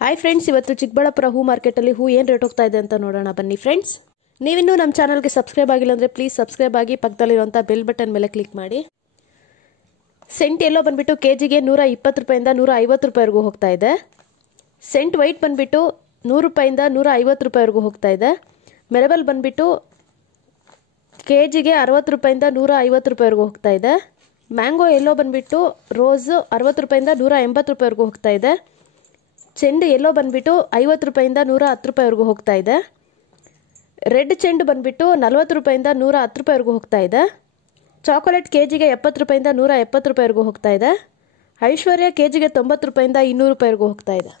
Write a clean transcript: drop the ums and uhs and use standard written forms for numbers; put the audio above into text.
Hi friends, ಇವತ್ತು ಚಿಕ್ಕಬಳ್ಳಾಪುರ ಹೂ ಮಾರ್ಕೆಟಲ್ಲಿ ಹೂ ಏನು ರೇಟ್ ಹೋಗ್ತಾ ಇದೆ ಅಂತ ನೋಡೋಣ ಬನ್ನಿ ಫ್ರೆಂಡ್ಸ್. ನೀವಿನ್ನೂ ನಮ್ಮ ಚಾನಲ್ಗೆ ಸಬ್ಸ್ಕ್ರೈಬ್ ಆಗಿಲ್ಲ ಅಂದರೆ ಪ್ಲೀಸ್ ಸಬ್ಸ್ಕ್ರೈಬ್ ಆಗಿ, ಪಕ್ಕದಲ್ಲಿರುವಂಥ ಬೆಲ್ ಬಟನ್ ಮೇಲೆ ಕ್ಲಿಕ್ ಮಾಡಿ. ಸೆಂಟ್ ಎಲ್ಲೋ ಬಂದುಬಿಟ್ಟು ಕೆಜಿಗೆ 120 ರೂಪಾಯಿಂದ 150 ರೂಪಾಯಿವರೆಗೂ ಹೋಗ್ತಾ ಇದೆ. ಸೆಂಟ್ ವೈಟ್ ಬಂದುಬಿಟ್ಟು 100 ರೂಪಾಯಿಂದ 150 ರೂಪಾಯಿವರೆಗೂ ಹೋಗ್ತಾ ಇದೆ. ಮೆರಬಲ್ ಬಂದುಬಿಟ್ಟು ಕೆಜಿಗೆ 60 ರೂಪಾಯಿಂದ 150 ರೂಪಾಯಿವರೆಗೂ ಹೋಗ್ತಾ ಇದೆ. ಮ್ಯಾಂಗೋ ಎಲ್ಲೋ ಬಂದುಬಿಟ್ಟು ರೋಸ್ 60 ರೂಪಾಯಿಂದ 180 ರೂಪಾಯಿವರೆಗೂ ಹೋಗ್ತಾ ಇದೆ. ಚೆಂಡು ಎಲ್ಲೋ ಬಂದುಬಿಟ್ಟು 50 ರೂಪಾಯಿಂದ 110 ರೂಪಾಯಿವರೆಗೂ ಹೋಗ್ತಾ ಇದೆ. ರೆಡ್ ಚೆಂಡು ಬಂದುಬಿಟ್ಟು 40 ರೂಪಾಯಿಂದ 110 ರೂಪಾಯಿವರೆಗೂ ಹೋಗ್ತಾ ಇದೆ. ಚಾಕೊಲೇಟ್ ಕೆಜಿಗೆ 70 ರೂಪಾಯಿಂದ 170 ರೂಪಾಯಿವರೆಗೂ ಹೋಗ್ತಾ ಇದೆ. ಐಶ್ವರ್ಯ ಕೆಜಿಗೆ 90 ರೂಪಾಯಿಂದ 200 ರೂಪಾಯಿವರೆಗೂ ಹೋಗ್ತಾ ಇದೆ.